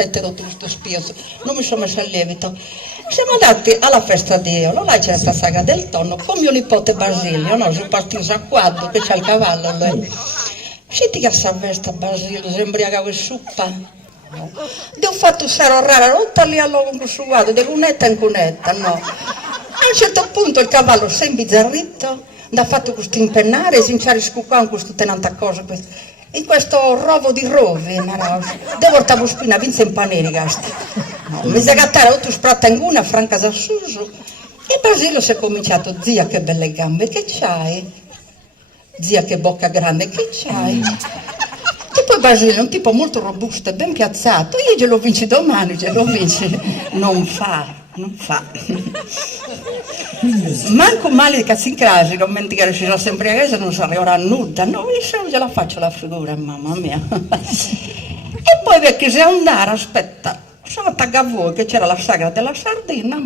tetero tutto spioso, non mi sono messo al lievito. Siamo andati alla festa di Eolo, là c'è questa saga del tonno, con mio nipote Basilio, no? Sono partito a quadro, che c'ha il cavallo lei. Senti che a festa Basilio, si imbriagava in suppa. Ho fatto sarò rara, rotta lì all'uomo con suo guardo, di cunetta in cunetta, no. A un certo punto il cavallo si è imbizzarrito, ha fatto questo impennare, si inciare scucquare con questo tenanta cosa, in questo rovo di rovi, devo portare spina, vinse in paneri, gasta. No, mi si gattare otto spratta in una, franca da suso, e Basilio si è cominciato, zia che belle gambe che c'hai, zia che bocca grande che c'hai. E poi Basilio è un tipo molto robusto e ben piazzato, io glielo vinci domani, glielo vinci, non fa. Manco male di cazzo in crasi, non menticare ci sono sempre a casa, non si arriverà nuda, no, io se non gliela faccio la figura, mamma mia. E poi perché se andare, aspetta, sono andata a voi che c'era la sagra della sardina,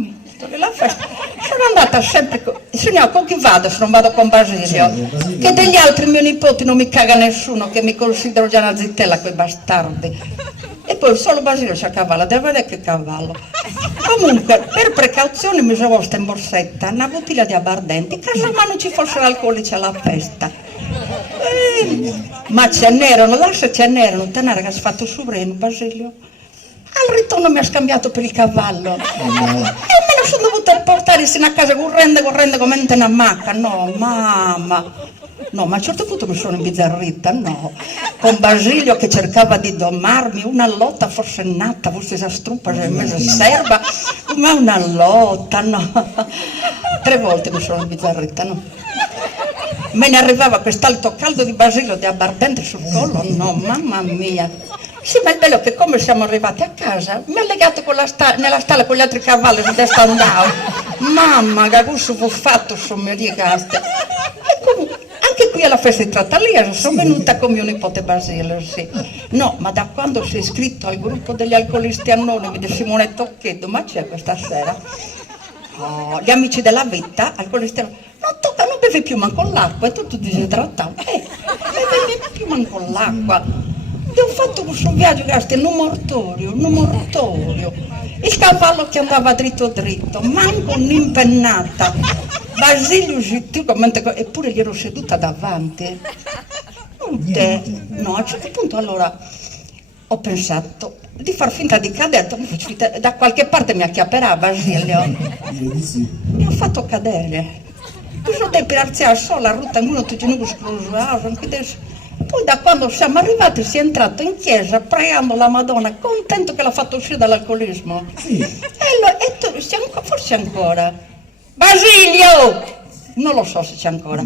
la festa. Sono andata sempre, signora, con chi vado se non vado con Basilio? Che degli altri miei nipoti non mi caga nessuno, che mi considero già una zittella, quei bastardi. E poi solo Basilio c'ha cavallo, deve vedere che cavallo. Comunque, per precauzione mi sono posta in borsetta una bottiglia di abbardenti, casomai non ci fossero alcolici alla festa. Ma ce n'erano, là se ce n'erano, tenere che ha fatto su Reno, Basilio. Al ritorno mi ha scambiato per il cavallo. E me lo sono dovuta portare sino a casa correndo come una macca. No, mamma. No, ma a un certo punto mi sono imbizzarrita, no. Con Basilio che cercava di domarmi, una lotta forsennata, forse si struppa, si serba, ma una lotta, no. 3 volte mi sono imbizzarrita, no. Me ne arrivava quest'alto caldo di Basilio di abbardente sul collo, no, mamma mia. Sì, ma il bello è che come siamo arrivati a casa, mi ha legato nella stalla con gli altri cavalli su destra andavo. Mamma, che gusto fu fatto, sono mio rigaste. E comunque, anche qui alla festa di Trattalia sono venuta con mio nipote Basilio, sì. No, ma da quando si è iscritto al gruppo degli alcolisti anonimi di Simone Tocchetto, ma c'è questa sera? Oh, gli amici della vita, alcolisti anonimi, non bevi più manco l'acqua, è tutto disidratato. Non bevi più manco l'acqua. Ho fatto questo viaggio, ragazzi, in un mortorio. Il cavallo che andava dritto, manco un'impennata. Basilio zitto, eppure gli ero seduta davanti. No, a un certo punto allora ho pensato di far finta di cadere, da qualche parte mi acchiapperà Basilio. Mi ha fatto cadere. Questo tempo alzare sola, ruta in uno, tutti noi scrosati. Poi da quando siamo arrivati si è entrato in chiesa pregando la Madonna, contento che l'ha fatto uscire dall'alcolismo. Sì. E tu, forse ancora. Basilio! Non lo so se c'è ancora.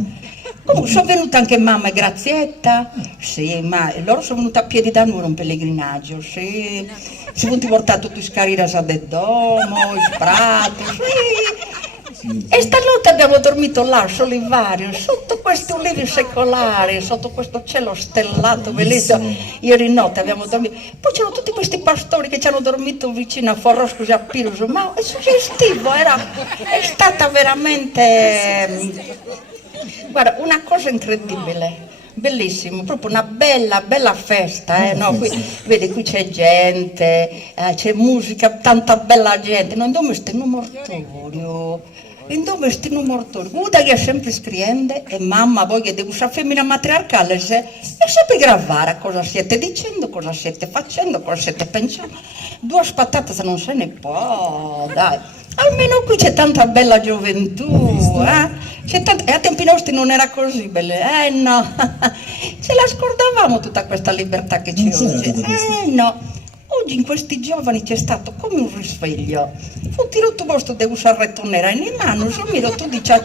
Comunque sono venuta anche mamma e Grazietta, sì, ma loro sono venute a piedi da noi, un pellegrinaggio, sì. Si sono portati tutti i scariras a del domo, i sprati, sì. E stanotte abbiamo dormito là, Solivario, sotto questi ulivi secolari, sotto questo cielo stellato, bellissimo. Ieri notte abbiamo dormito. Poi c'erano tutti questi pastori che ci hanno dormito vicino a Forrosco e a Piruso, ma è suggestivo, è stata veramente, guarda, una cosa incredibile. Bellissimo, proprio una bella festa, no? Vedi, qui c'è gente, c'è musica, tanta bella gente, non dobbiamo stare in un mortorio. Guarda che è sempre scrivendo e mamma voi che devo usare femmina matriarcale e sempre gravare cosa siete dicendo, cosa siete facendo, cosa siete pensando. 2 spattate se non se ne può, dai. Almeno qui c'è tanta bella gioventù, e a tempi nostri non era così belle, no. Ce la scordavamo tutta questa libertà che c'è oggi, no. Oggi in questi giovani c'è stato come un risveglio. Fu tiro tu vostro devo usare retonera in mano, sono miro tu di cia,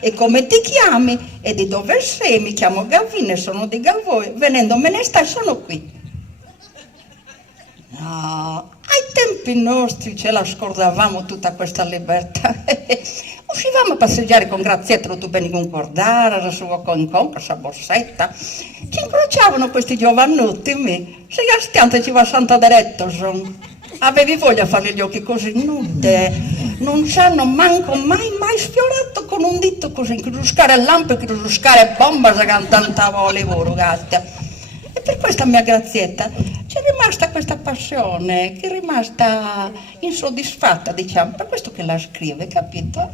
e come ti chiami e di dove sei? Mi chiamo Gavine, sono di Gavoi, venendo me ne stai, sono qui. No, ai tempi nostri ce la scordavamo tutta questa libertà. Uscivamo a passeggiare con Grazietto, tu bene concordare, la sua con la sua borsetta. Ci incrociavano questi giovanotti, se gastiante ci va Santa Diretto, avevi voglia di fare gli occhi così nude, non ci hanno manco mai sfiorato con un dito così, che ruscare lampe, che ruscare bomba, se cantava loro, gatta. E per questa mia Grazietta c'è rimasta questa passione, che è rimasta insoddisfatta, diciamo, per questo che la scrive, capito?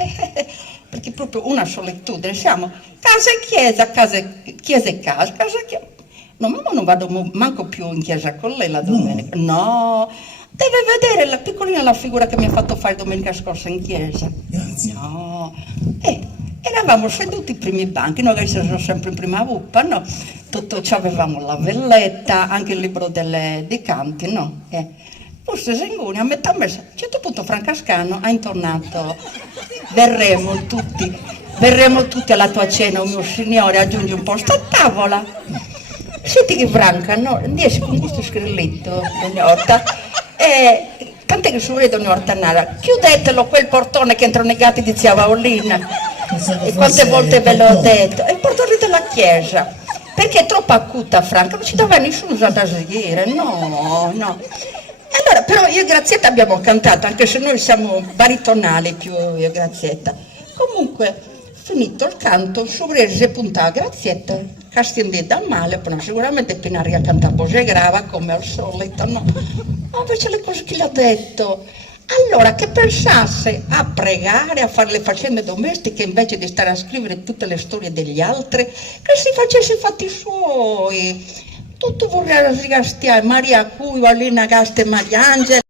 Perché è proprio una solitudine, siamo casa e chiesa, chiesa e casa, casa e chiesa. No, mamma non vado manco più in chiesa con lei la domenica, no, deve vedere la piccolina la figura che mi ha fatto fare domenica scorsa in chiesa. Grazie. No, eravamo seduti ai primi banchi, noi che siamo sempre in prima uppa, no? Tutto, avevamo la velletta, anche il libro dei canti, no? Forse Zenguni a metà messa, a un certo punto Francascano ha intonato, verremo tutti alla tua cena, o mio signore, aggiungi un posto a tavola. Senti che Franca, no? Riesce con questo sgrilletto, ogni volta, tant'è che su ogni volta nada, chiudetelo quel portone che entrano i gatti di zia Paolina. E quante volte ve l'ho detto, è il portone della chiesa, perché è troppo acuta Franca, non ci dava nessuno da seguire, no. Allora, però io e Grazietta abbiamo cantato, anche se noi siamo baritonali più io e Grazietta. Comunque, finito il canto, si punta a Grazietta, Castiglione da male, poi sicuramente Pinaria canta voce grava come al solito, no? Ma invece le cose che gli ha detto, allora che pensasse a pregare, a fare le faccende domestiche invece di stare a scrivere tutte le storie degli altri, che si facesse i fatti suoi. Tutto vorrei sgastiare, Maria Cui, Valina Gaste, Mariangela.